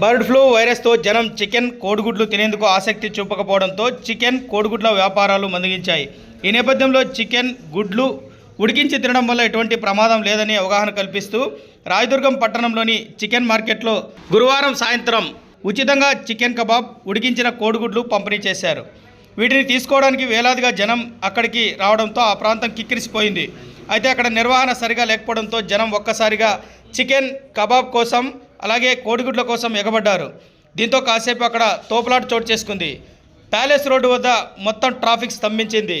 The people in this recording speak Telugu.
బర్డ్ ఫ్లూ వైరస్తో జనం చికెన్ కోడిగుడ్లు తినేందుకు ఆసక్తి చూపకపోవడంతో చికెన్ కోడిగుడ్ల వ్యాపారాలు మందగించాయి. ఈ నేపథ్యంలో చికెన్ గుడ్లు ఉడికించి తినడం వల్ల ఎటువంటి ప్రమాదం లేదని అవగాహన కల్పిస్తూ రాయదుర్గం పట్టణంలోని చికెన్ మార్కెట్లో గురువారం సాయంత్రం ఉచితంగా చికెన్ కబాబ్ ఉడికించిన కోడిగుడ్లు పంపిణీ చేశారు. వీటిని తీసుకోవడానికి వేలాదిగా జనం అక్కడికి రావడంతో ఆ ప్రాంతం కిక్కిరిసిపోయింది. అయితే అక్కడ నిర్వహణ సరిగా లేకపోవడంతో జనం ఒక్కసారిగా చికెన్ కబాబ్ కోసం అలాగే కోడిగుడ్ల కోసం ఎగబడ్డారు. దీంతో కాసేపు అక్కడ తోపులాట చోటు చేసుకుంది. ప్యాలెస్ రోడ్డు వద్ద మొత్తం ట్రాఫిక్ స్తంభించింది.